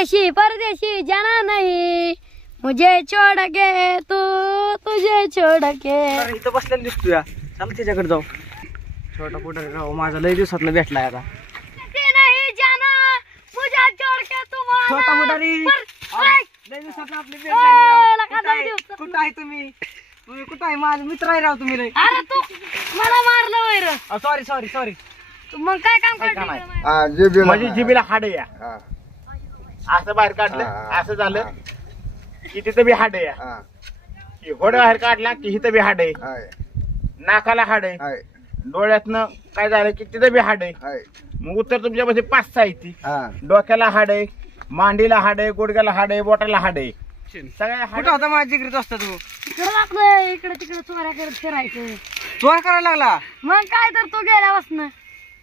परदेशी परदेशी जाना नहीं मुझे छोड़ के तू तुझे छोड़ के. इथं बसलेला दिसतोय, चल त्याच्याकडे जाऊ. छोटा पुढे राव माझा लय दिवसात भेटलाय आता. नहीं जाना मुझे छोड़ के तुम्हारा छोटा पुढारी लय दिवसात आपली भेट झाली. कुठं आहे तुम्ही? तुम्ही कुठं आहे? माझा मित्र आहे राव तुम्ही. अरे तू मला मारलं वैर. Sorry sorry sorry. मग काय काम म्हणजे जिबीला हाड या असं बाहेर काढलं असं झालं की तिथं बी हाड या की घोडा बाहेर काढला की इथं बी हाड आहे, नाकाला हाड आहे, डोळ्यातनं काय झालं की तिथं बी हाड आहे. मग उत्तर तुमच्यापाशी 5-6 आहे ती. डोक्याला हाड आहे, मांडीला हाड आहे, गुडघ्याला हाड आहे, बोटाला हाड आहे, सगळ्या हाड. कुठं होता माझ्या जिगरीत असता तू? इकडे लागलं इकडे तिकडे चोऱ्या करत फिरायचं. चोर करायला लागला? मग काय तर तो गेल्यापासून.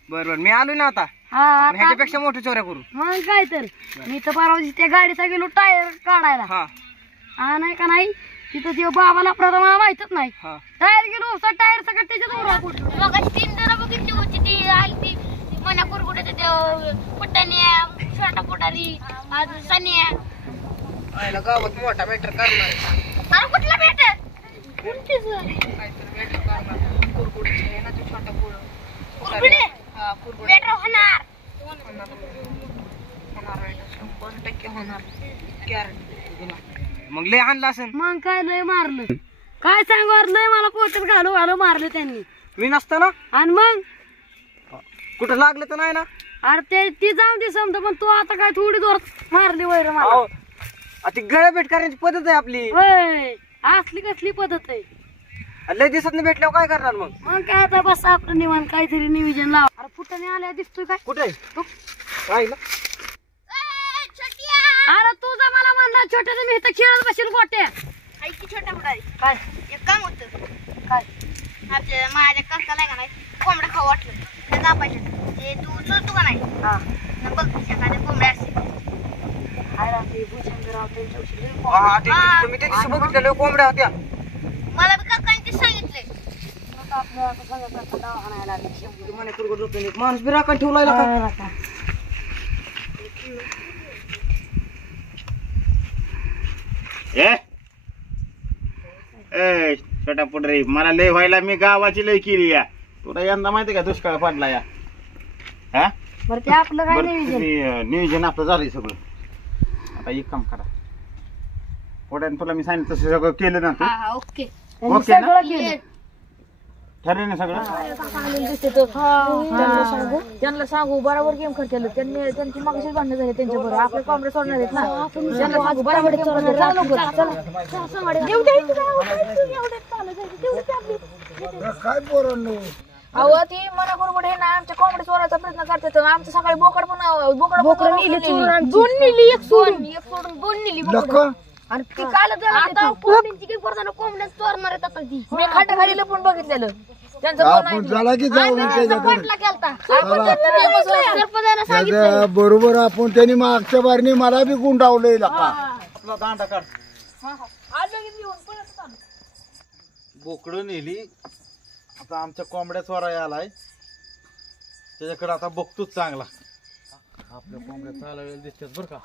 बरोबर मी आलो ना आता. हा ह्याच्यापेक्षा मोठ्या चोऱ्या करू. मग काय तर मी तर परवा दिवशी त्या गाडीचा गेलो टायर काढायला. हा नाही का नाही तिथं ते बाबाला आपल्याला मला माहितच नाही. टायर गेलो टायर सगळं त्याच्यात 3 जण बघितली होती. ती आली ती मना कुरकुटे पुट्टाने छोटा पुटारी अजून सनिया गावात मोठा मॅटर करणार. कुठला भेट मग लय आणलं असं. मग काय लय मारलं काय सांगू लय मला पोटात घालू घालू मारलं त्यांनी. मी नसताना आणि मग कुठं लागलं तर नाही ना? अरे ती जाऊन दे समजा पण तू आता काय थोडी जोरात मारली वैर मला. ती गळ्या भेट करण्याची पद्धत आहे आपली. होय असली कसली पद्धत आहे. लय दिवसात भेटल्यावर काय करणार मग? मग काय आता बस आपलं निवांत काहीतरी नियोजन लाव. अरे फुटाने आल्या दिसतोय काय? कुठे काय ना? अरे तुझा मला म्हणला छोट्याचं मी इथं खेळत बसेल गोट्या. ऐकी छोटा बुडारी काय एक काम होतं. काय आपल्या माझ्या काकाला का नाही कोंबडा खाऊ वाटलं तर कापायचं. ते तू चलतो का नाही? हा बघ एखाद्या कोंबड्या असते. मी त्या दिवशी बघितलेलं कोंबड्या होत्या. मला बी काकांनी ते सांगितले. माणूस बी राखण ठेवलाय का? छोटा पुढे मला लय व्हायला मी गावाची लय केली या. तुला यंदा माहिती का दुष्काळ पडला या. हा बरं ते आपलं काय नियोजन नियोजन आपलं झालंय सगळं. आता एक काम करा पुढे तुला मी सांगितलं तसं सगळं केलं ना तू. ओके ओके ना केलं ठरलं ना सगळं. त्यांना सांगू बरोबर गेम खेळते. त्यांनी त्यांची मागाशीच भांडणं झाली त्यांच्या बरोबर. आपल्या कॉम्रेड सोडणार आहेत ना. त्यांना सांगू बरोबर काय पोरांनो अहो ती मला बरोबर आहे ना आमच्या कॉम्रेड सोडायचा प्रयत्न करतात. आमचं सकाळी बोकड पण बोकड नेली. 2 नेली. एक सोडून 2 नेली आणि ती काल आता कोंबड्यांची काही करताना कोंबड्या चोरणार आहेत आता ती. मी खाटाखाली लपून बघितलेलं त्यांचं. आपण झाला की जाऊ त्याच्या बरोबर. आपण त्यांनी मागच्या बारनी मला बी गुंडावलंय दांडा काढ. बोकडं नेली आता आमच्या कोंबड्या चोराया आलाय. त्याच्याकडे आता बघतोच चांगला. आपल्या कोंबड्या चालवलेल्या दिसतात बरं का.